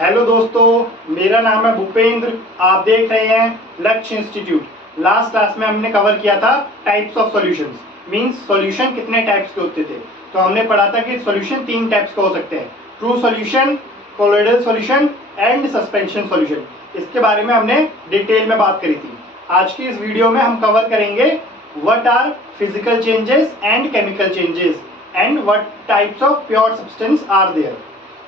Hello दोस्तों, मेरा नाम है भूपेंद्र। आप देख रहे हैं लक्ष्य इंस्टीट्यूट। लास्ट क्लास में हमने कवर किया था types of solutions, means solution कितने टाइप्स के होते थे। तो हमने पढ़ा था कि सॉल्यूशन 3 टाइप्स के हो सकते हैं, true solution, colloidal solution and suspension solution. इसके बारे में हमने डिटेल में बात करी थी। आज की इस वीडियो में हम कवर करेंगे what are physical changes and chemical changes and what types of pure substance are there.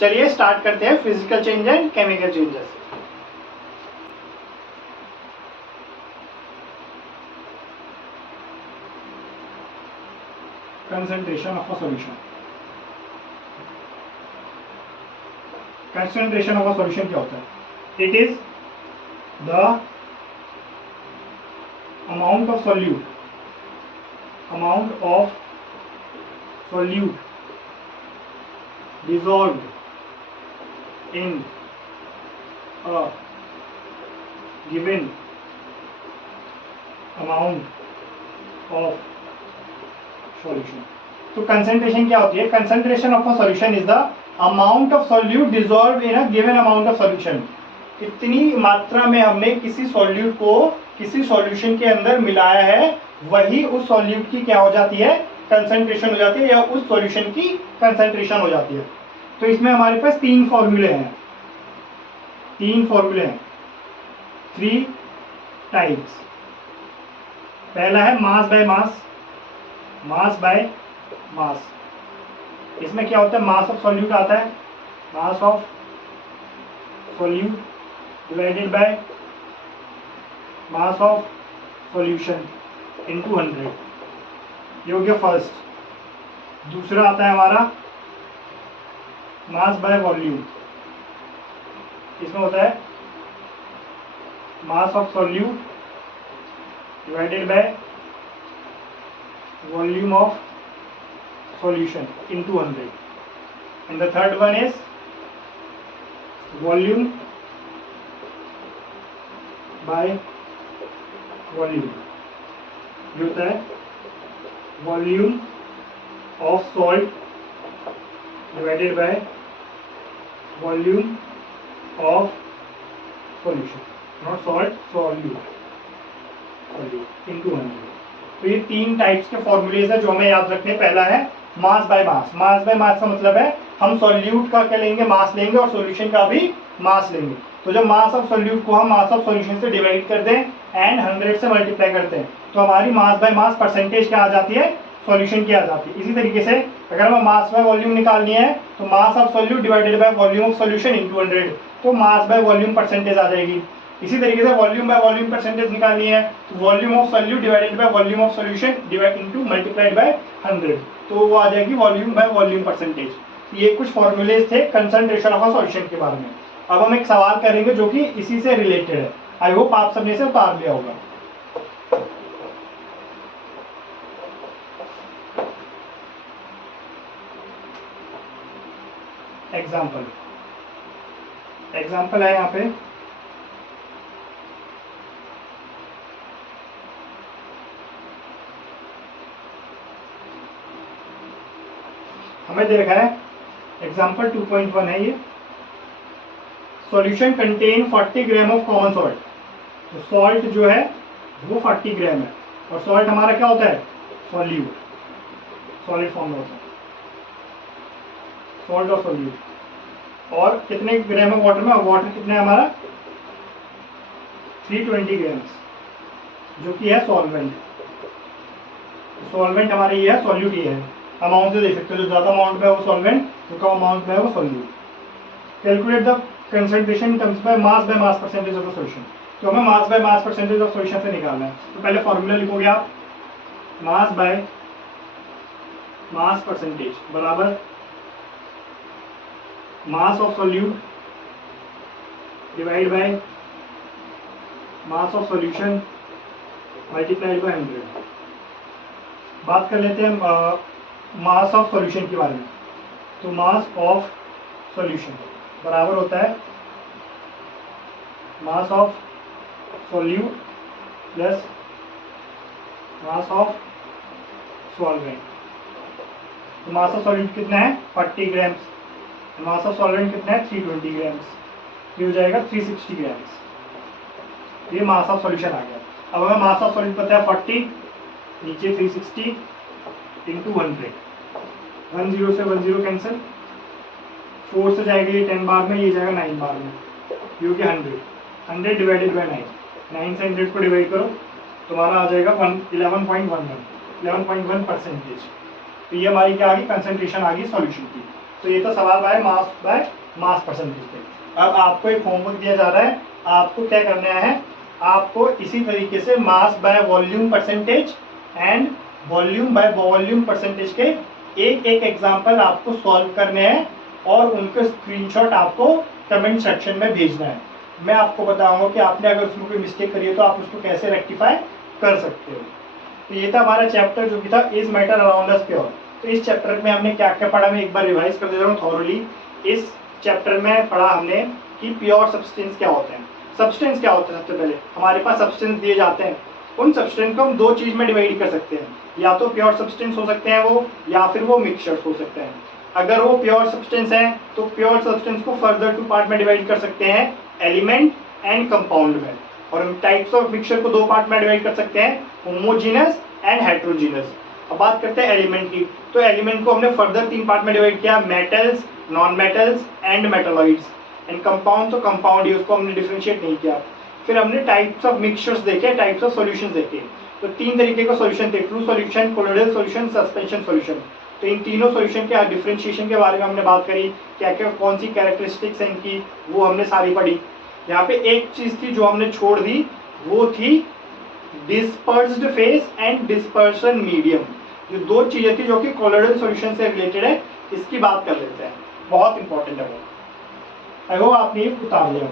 चलिए स्टार्ट करते हैं physical change and chemical changes. Concentration of a solution. Concentration of a solution क्या होता है? It is the amount of solute dissolved in a given amount of solution। तो concentration क्या होती है? Concentration of a solution is the amount of solute dissolved in a given amount of solution. कितनी मात्रा में हमने किसी सॉल्यूट को किसी सॉल्यूशन के अंदर मिलाया है, वही उस सॉल्यूट की क्या हो जाती है? कंसंट्रेशन हो जाती है, या उस सॉल्यूशन की कंसंट्रेशन हो जाती है। तो इसमें हमारे पास 3 फॉर्मूले हैं, 3 टाइप्स। पहला है mass by mass, mass by mass. इसमें क्या होता है? मास ऑफ सॉल्यूट आता है, mass of solute divided by mass of solution into 100। ये हो गया फर्स्ट। दूसरा आता है हमारा मास बाय वॉल्यूम। इसमें होता है mass of solute divided by volume of solution into 100। And the third one is volume by volume. जो होता है volume of salt divided by volume of solution, not salt, solute into 100। तो ये 3 types के formulas है जो हमें याद रखने। पहला है mass by mass. Mass by mass का मतलब है हम सॉल्यूट का क्या लेंगे? मास लेंगे, और सॉल्यूशन का भी मास लेंगे। तो जब मास ऑफ सॉल्यूट को हम मास ऑफ सॉल्यूशन से डिवाइड कर दें एंड 100 से मल्टीप्लाई करते हैं, तो हमारी मास बाय मास परसेंटेज क्या आ जाती है? सॉल्यूशन की आ जाती है। इसी तरीके से अगर हमें मास बाय वॉल्यूम निकालनी है, तो mass of solute divided by volume of solution into 100, तो मास बाय वॉल्यूम परसेंटेज आ जाएगी। इसी तरीके से वॉल्यूम बाय वॉल्यूम परसेंटेज निकालनी है, तो volume of solute divided by volume of solution divide into multiplied by 100, तो वो आ जाएगी वॉल्यूम बाय वॉल्यूम परसेंटेज। ये कुछ फॉर्मूलेज थे कंसंट्रेशन ऑफ अ सॉल्यूशन के बारे में। अब हम एक सवाल करेंगे जो कि इसी से रिलेटेड है। आई होप आप सबने इसे उतार लिया होगा। एग्जाम्पल है यहाँ पे, हमें देखा है एग्जाम्पल 2.1 है ये। Solution contain 40 gram of common salt. तो सॉल्ट जो है वो 40 ग्राम है, और सॉल्ट हमारा क्या होता है? सॉल्यूट, सॉलिड फॉर्म में होता है सॉल्ट और सॉल्यूट। और कितने ग्राम है वाटर में? वाटर कितने है हमारा? 320 ग्राम्स, जो कि है सॉल्वेंट। सॉल्वेंट हमारे ये है, सॉल्यूट ये है। अमाउंट से देख सकते हो, जो ज्यादा अमाउंट में है वो सॉल्वेंट, जो कम अमाउंट में है वो solute. Calculate the concentration terms by mass percentage of the solution. तो हमें mass by mass percentage of solution से निकालना है। तो पहले फॉर्मूला लिखोगे आप, मास बाय मास परसेंटेज बराबर mass of solute divide by mass of solution multiplied by 100। बात कर लेते हैं मास ऑफ सॉल्यूशन के बारे में। तो मास ऑफ सॉल्यूशन बराबर होता है mass of solute plus mass of solvent. तो मास ऑफ सॉल्यूट कितना है? 40 ग्राम्स। मास ऑफ सॉल्वेंट कितना है? 320 ग्राम्स। ये हो जाएगा 360 ग्राम्स। ये मास ऑफ सॉल्यूशन आ गया। अब हमें मास ऑफ सॉल्यूशन पता है 40, नीचे 360 इंटू 100, 10 से 10 कैंसिल, 4 से जाएगा ये 10 बार में, ये जाएगा 9 बार में, ये हो गया 100, 100 डिवाइडेड बाई 9, 9 से 100 को डिवाइड करो, तुम्हारा आ जाएगा 11.1%। तो ये हमारी क्या आ गई, कंसंट्रेशन आ गई सॉल्यूशन की। तो ये तो सवाल बाय मास परसेंटेज पे। अब आपको एक होमवर्क दिया जा रहा है, आपको क्या करना है, आपको इसी तरीके से mass by volume percentage and volume by volume percentage के एक एक एग्जाम्पल आपको सॉल्व करने हैं और उनके स्क्रीनशॉट आपको कमेंट सेक्शन में भेजना है। मैं आपको बताऊंगा कि आपने अगर उसमें कोई मिस्टेक करी है तो आप उसको कैसे रेक्टिफाई कर सकते हो। तो ये था हमारा चैप्टर जो कि था is matter around us pure. तो इस चैप्टर में हमने क्या क्या पढ़ा, मैं एक बार रिवाइज कर देता हूँ थॉरली। इस चैप्टर में पढ़ा हमने कि प्योर सब्सटेंस क्या होते हैं। सब्सटेंस क्या होता है, सबसे पहले हमारे पास सब्सटेंस दिए जाते हैं, उन सब्सटेंस को हम दो चीज में डिवाइड कर सकते हैं, या तो प्योर सब्सटेंस हो सकते हैं वो, या फिर वो मिक्सचर्स हो सकते हैं। अगर वो प्योर सब्सटेंस है तो प्योर सब्सटेंस को फर्दर टू पार्ट में डिवाइड कर सकते हैं, एलिमेंट एंड कंपाउंड में। और हम टाइप्स ऑफ मिक्सचर को दो पार्ट में डिवाइड कर सकते हैं, होमोजीनस एंड हेट्रोजीनस। अब बात करते हैं एलिमेंट की। तो एलिमेंट को हमने फर्दर 3 पार्ट में डिवाइड किया, metals, non metals and metalloids. And compound तो कंपाउंड ही, उसको हमने डिफरेंशिएट नहीं किया। फिर हमने टाइप्स ऑफ मिक्सचर्स देखे, टाइप्स ऑफ सॉल्यूशंस देखे। तो 3 तरीके का सॉल्यूशन थे, true solution, colloidal solution, suspension solution. तो इन तीनों सॉल्यूशन के डिफरेंशिएशन के बारे में हमने बात करी, क्या क्या कौन सी कैरेक्टरिस्टिक्स हैं इनकी, वो हमने सारी पढ़ी। यहाँ पे एक चीज थी जो हमने छोड़ दी, वो थी dispersed phase and dispersion medium. जो दो चीजें थी जो कि कोलोइडल सॉल्यूशन से रिलेटेड है, इसकी बात कर लेते हैं, बहुत इंपॉर्टेंट है वो। आई होप आपने ये उतार लिया।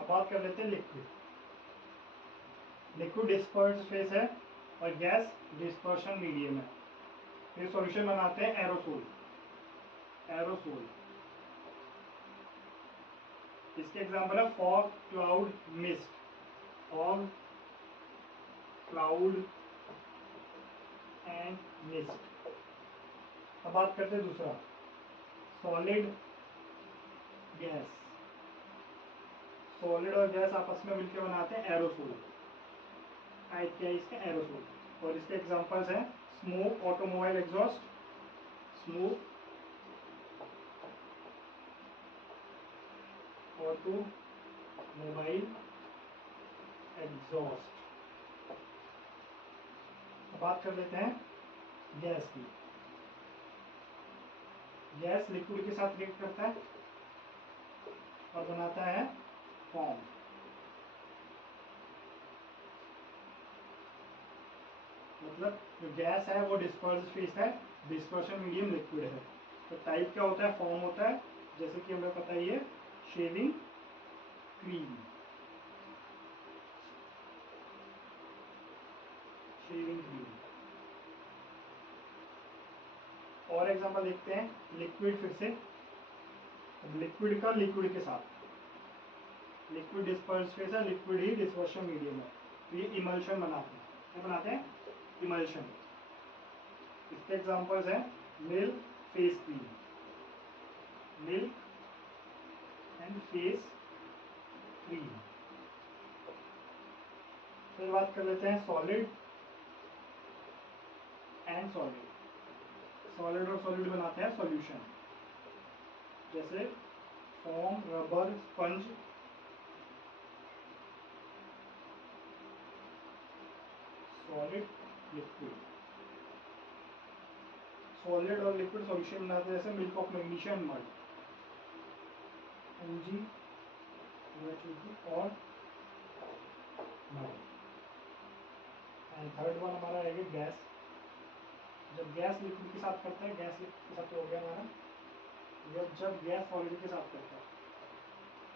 बात कर लेते हैं लिक्विड। लिक्विड डिस्पर्स फेस है और गैस डिस्पर्शन मीडियम है। फिर सॉल्यूशन बनाते हैं एरोसोल। एरोसोल इसके एग्जांपल है fog, cloud, mist. Fog, cloud and mist. अब बात करते हैं दूसरा, सॉलिड, गैस। सॉलिड और गैस आपस में मिलकर बनाते हैं एरोसोल। टाइप क्या है इसका, एरोसोल। और इसके एग्जांपल्स हैं smoke, automobile exhaust, smoke, automobile exhaust. बात कर लेते हैं गैस की। गैस लिक्विड के साथ रिएक्ट करता है और बनाता है फॉर्म। मतलब जो गैस है वो डिस्पर्स फेस है, डिस्पर्शन मीडियम लिक्विड है। तो टाइप क्या होता है, फॉर्म होता है, जैसे कि हमें पता ही है शेविंग क्रीम। Shaving cream. और एग्जांपल देखते हैं लिक्विड फिर से। लिक्विड का लिक्विड के साथ, लिक्विड डिस्पर्स फेस है, लिक्विड ही डिस्पर्शन मीडियम है। तो ये इमल्शन बनाते हैं। क्या बनाते हैं, इमल्शन। इसके एग्जांपल्स हैं milk, face cream. Milk and face cream. फिर बात कर लेते हैं सॉलिड एंड सॉलिड। सॉलिड और सॉलिड बनाते हैं सॉल्यूशन, जैसे foam, rubber, sponge. Solid, liquid. Solid और लिक्विड सॉल्यूशन बनाते हैं, जैसे milk of magnesium, mud, Mg और मड। एंड थर्ड वन हमारा रहेगा गैस। जब गैस लिक्विड के साथ करता है, गैस लिक्विड के साथ तो हो गया हमारा, जब गैस सॉलिड के साथ करता है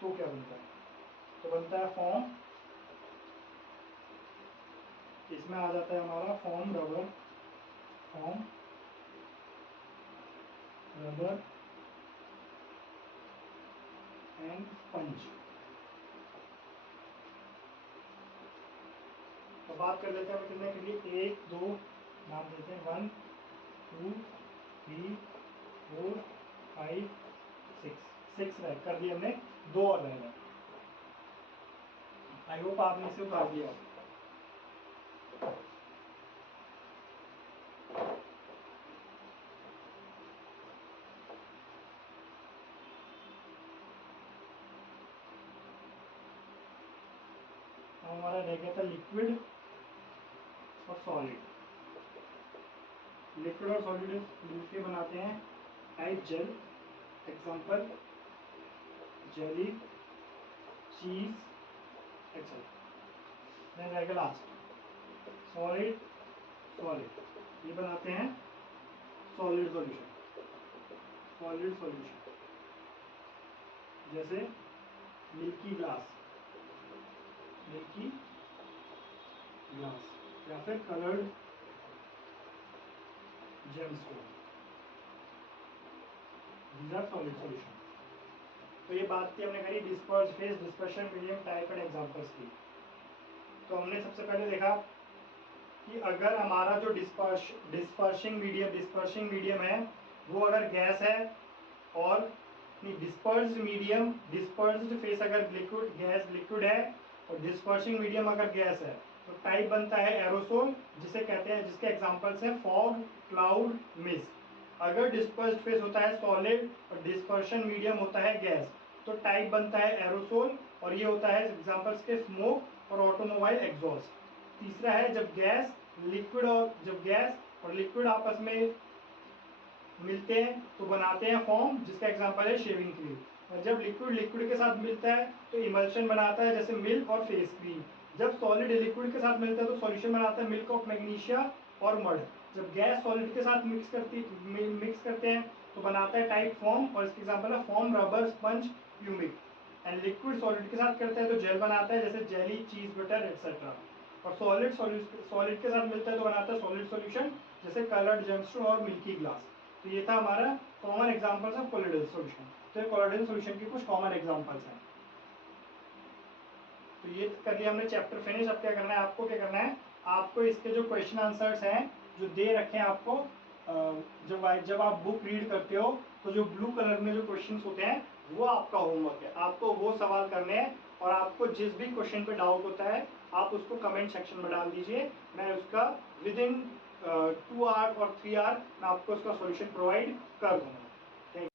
तो क्या बनता है? तो बनता है फॉर्म, इसमें आ जाता है हमारा form rubber, form rubber and sponge. तो बात कर लेते हैं कितने के लिए, 1 2 नाम देते हैं, 1 2 3 4 5 6 रह कर दिए हमने, 2 और रहेगा। आई होप आपने इसे उतार दिया। हमारा रह गया था लिक्विड और सॉलिड। लिक्विड और सॉलिड मिलके बनाते हैं type gel, example jelly, cheese, etcetera. Then रहेगा लास्ट सॉलिड, सॉलिड, ये बनाते हैं सॉलिड सॉल्यूशन, सॉलिड सॉल्यूशन, जैसे मिल्की ग्लास, मिल्की ग्लास, या फिर coloured gemstone, these are solid solution. तो ये बात की हमने करी disperse phase, dispersion medium, type and examples की। तो हमने सबसे पहले देखा कि अगर हमारा जो डिस्पर्सिंग मीडियम है वो अगर गैस है, और डिस्पर्स्ड मीडियम, डिस्पर्स्ड फेस अगर लिक्विड गैस लिक्विड है और डिस्पर्सिंग मीडियम अगर गैस है, तो टाइप बनता है एरोसोल, जिसे कहते हैं, जिसके एग्जांपल्स हैं फॉग, क्लाउड, मिस्ट। अगर डिस्पर्स्ड फेस होता है सॉलिड और डिस्पर्शन मीडियम होता है गैस, तो टाइप बनता है एरोसोल, और ये होता है एग्जांपल्स के स्मोक और ऑटोमोबाइल एग्जॉस्ट। तीसरा है जब गैस और लिक्विड आपस में मिलते हैं तो बनाते हैं फॉर्म, जिसका एग्जांपल है शेविंग क्रीम। और जब लिक्विड लिक्विड के साथ मिलता है तो इमल्शन बनाता है, जैसे मिल्क और फेस क्रीम। जब सॉलिड लिक्विड के साथ मिलता है तो सॉल्यूशन बनाता है मिल्क ऑफ मैग्नीशिया और मड। जब गैस सॉलिड के साथ मिक्स करते हैं तो बनाता है टाइप फॉर्म, और इसके एग्जांपल है form, rubber, sponge, pumice. And liquid solid के साथ करता है तो जेल बनाता है, जैसे जेली, चीज बटर, एक्सेट्रा। और सॉलिड के साथ मिलता है तो बनाता है सॉलिड सॉल्यूशन, जैसे कलर्ड जेमस्टोन और मिल्की ग्लास। तो ये था हमारा common examples of colloidal solution. तो ये कोलोइडल सॉल्यूशन के कुछ कॉमन एग्जांपल्स हैं। तो ये कर लिया हमने चैप्टर फिनिश। अब क्या करना है आपको, आपको इसके जो क्वेश्चन आंसर्स हैं जो दे रखे हैं आपको, जब आप बुक रीड करते हो तो जो ब्लू कलर में जो क्वेश्चंस होते हैं वो आपका होमवर्क है, आपको वो सवाल करने हैं। और आपको जिस भी क्वेश्चन पे डाउट होता है आप उसको कमेंट सेक्शन में डाल दीजिए, मैं उसका विद इन 2 आवर और 3 आवर मैं आपको उसका सॉल्यूशन प्रोवाइड कर दूंगा।